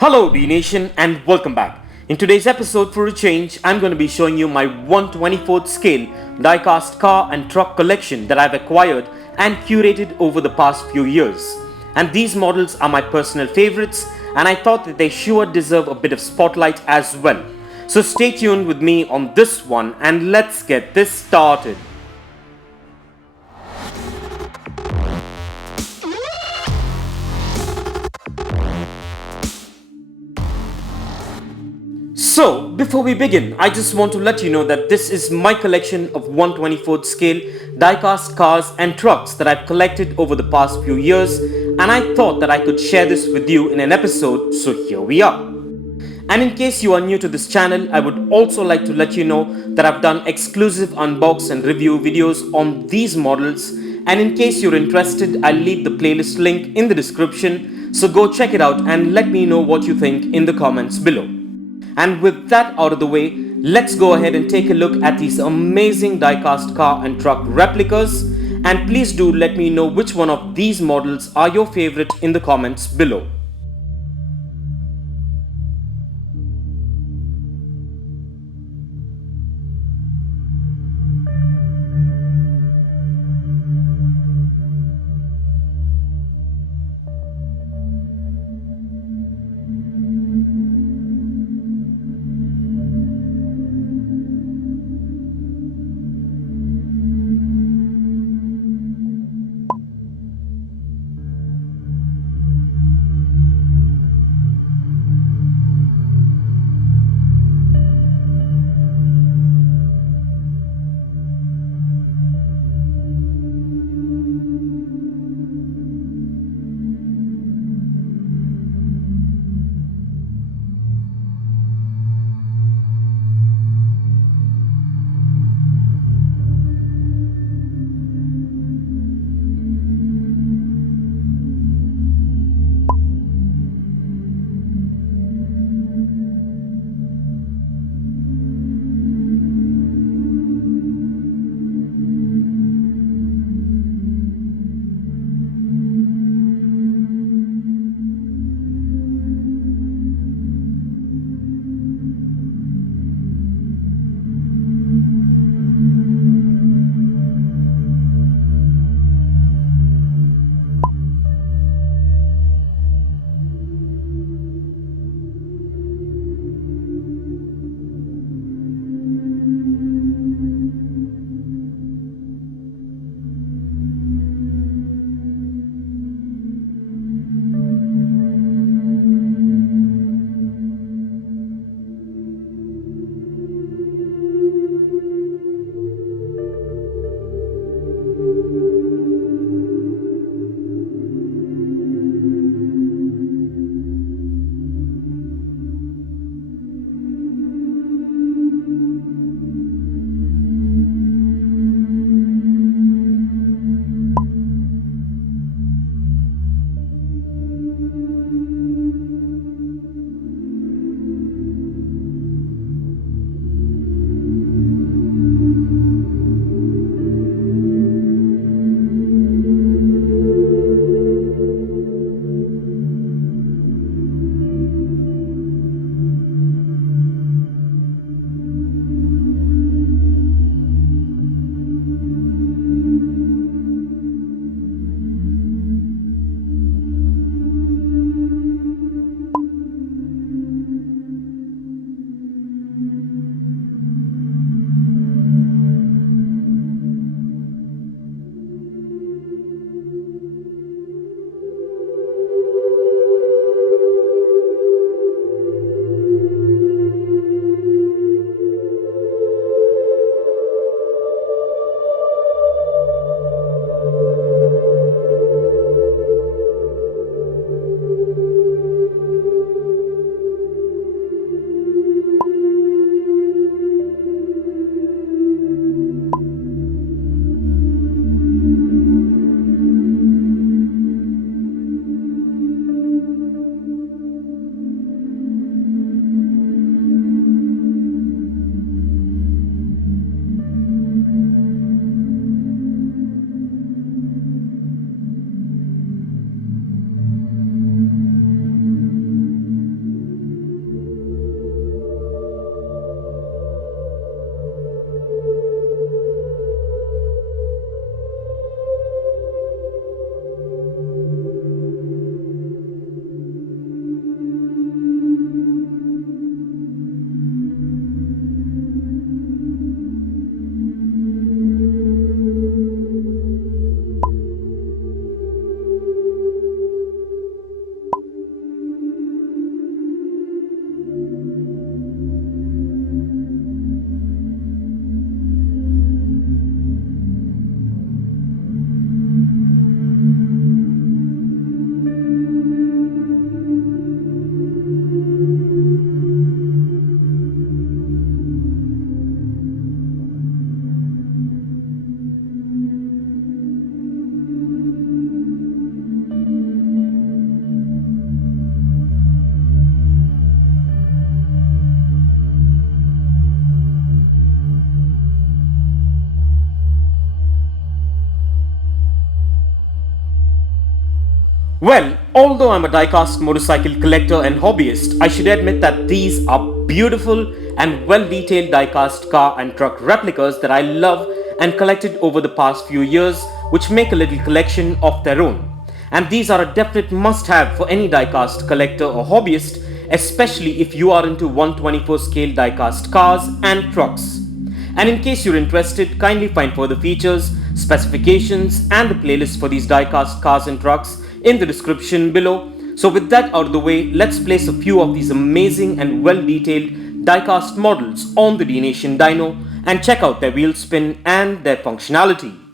Hello Dnation and welcome back. In today's episode, for a change, I'm going to be showing you my 1/24th scale diecast car and truck collection that I've acquired and curated over the past few years. And these models are my personal favorites, and I thought that they sure deserve a bit of spotlight as well. So stay tuned with me on this one and let's get this started. So, before we begin, I just want to let you know that this is my collection of 1/24th scale diecast cars and trucks that I've collected over the past few years, and I thought that I could share this with you in an episode, so here we are. And in case you are new to this channel, I would also like to let you know that I've done exclusive unbox and review videos on these models, and in case you're interested, I'll leave the playlist link in the description, so go check it out and let me know what you think in the comments below. And with that out of the way, let's go ahead and take a look at these amazing diecast car and truck replicas, and please do let me know which one of these models are your favorite in the comments below. Well, although I'm a diecast motorcycle collector and hobbyist, I should admit that these are beautiful and well-detailed diecast car and truck replicas that I love and collected over the past few years, which make a little collection of their own. And these are a definite must-have for any diecast collector or hobbyist, especially if you are into 124 scale diecast cars and trucks. And in case you're interested, kindly find further features, specifications and the playlist for these diecast cars and trucks in the description below. So with that out of the way, let's place a few of these amazing and well-detailed diecast models on the Dnation dyno and check out their wheel spin and their functionality.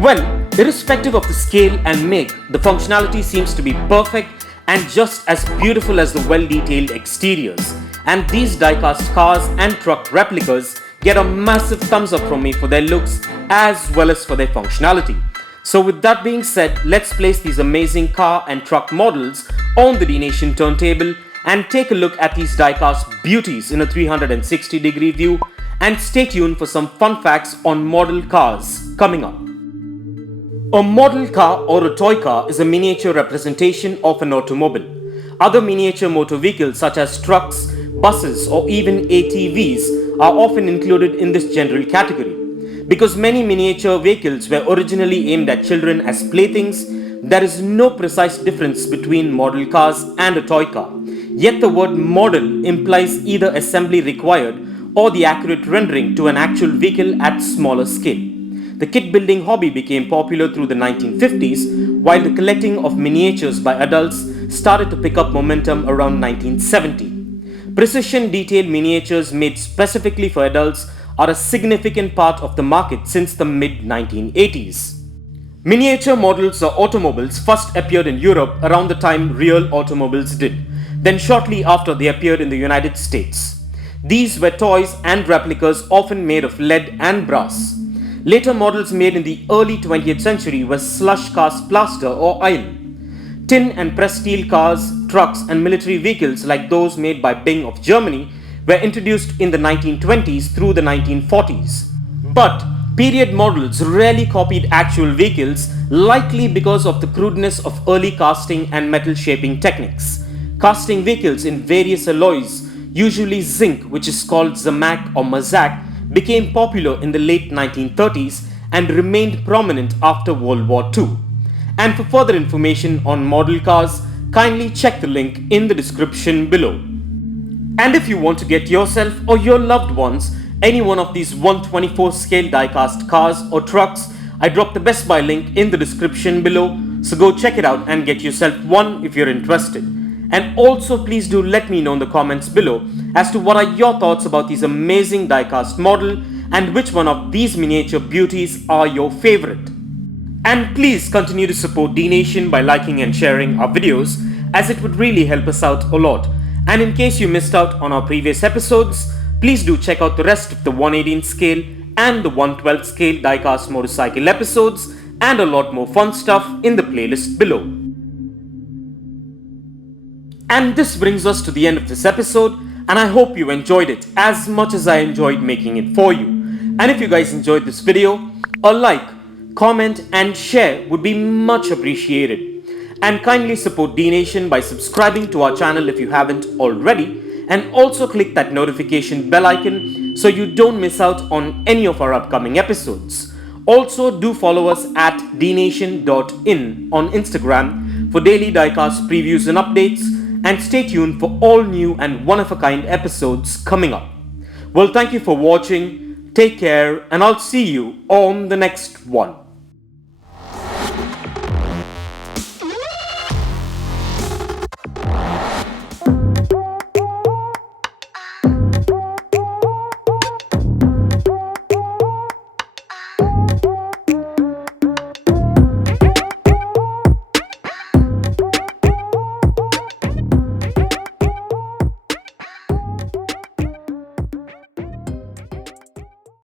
Well, irrespective of the scale and make, the functionality seems to be perfect and just as beautiful as the well-detailed exteriors. And these diecast cars and truck replicas get a massive thumbs up from me for their looks as well as for their functionality. So with that being said, let's place these amazing car and truck models on the Dnation turntable and take a look at these diecast beauties in a 360-degree view, and stay tuned for some fun facts on model cars coming up. A model car or a toy car is a miniature representation of an automobile. Other miniature motor vehicles such as trucks, buses or even ATVs are often included in this general category. Because many miniature vehicles were originally aimed at children as playthings, there is no precise difference between model cars and a toy car. Yet the word model implies either assembly required or the accurate rendering to an actual vehicle at smaller scale. The kit building hobby became popular through the 1950s, while the collecting of miniatures by adults started to pick up momentum around 1970. Precision detailed miniatures made specifically for adults are a significant part of the market since the mid-1980s. Miniature models or automobiles first appeared in Europe around the time real automobiles did, then shortly after they appeared in the United States. These were toys and replicas often made of lead and brass. Later models made in the early 20th century were slush cast plaster or iron. Tin and pressed steel cars, trucks and military vehicles like those made by Bing of Germany were introduced in the 1920s through the 1940s. But period models rarely copied actual vehicles, likely because of the crudeness of early casting and metal shaping techniques. Casting vehicles in various alloys, usually zinc, which is called zamac or mazak, became popular in the late 1930s and remained prominent after World War II. And for further information on model cars, kindly check the link in the description below. And if you want to get yourself or your loved ones any one of these 124 scale diecast cars or trucks, I dropped the Best Buy link in the description below, so go check it out and get yourself one if you're interested. And also please do let me know in the comments below as to what are your thoughts about these amazing diecast model and which one of these miniature beauties are your favorite. And please continue to support Dnation by liking and sharing our videos, as it would really help us out a lot. And in case you missed out on our previous episodes, please do check out the rest of the 118 scale and the 112 scale diecast motorcycle episodes and a lot more fun stuff in the playlist below. And this brings us to the end of this episode, and I hope you enjoyed it as much as I enjoyed making it for you. And if you guys enjoyed this video, a like, comment and share would be much appreciated. And kindly support Dnation by subscribing to our channel if you haven't already, and also click that notification bell icon so you don't miss out on any of our upcoming episodes. Also do follow us at dnation.in on Instagram for daily diecast previews and updates, and stay tuned for all new and one-of-a-kind episodes coming up. Well, thank you for watching. Take care, and I'll see you on the next one.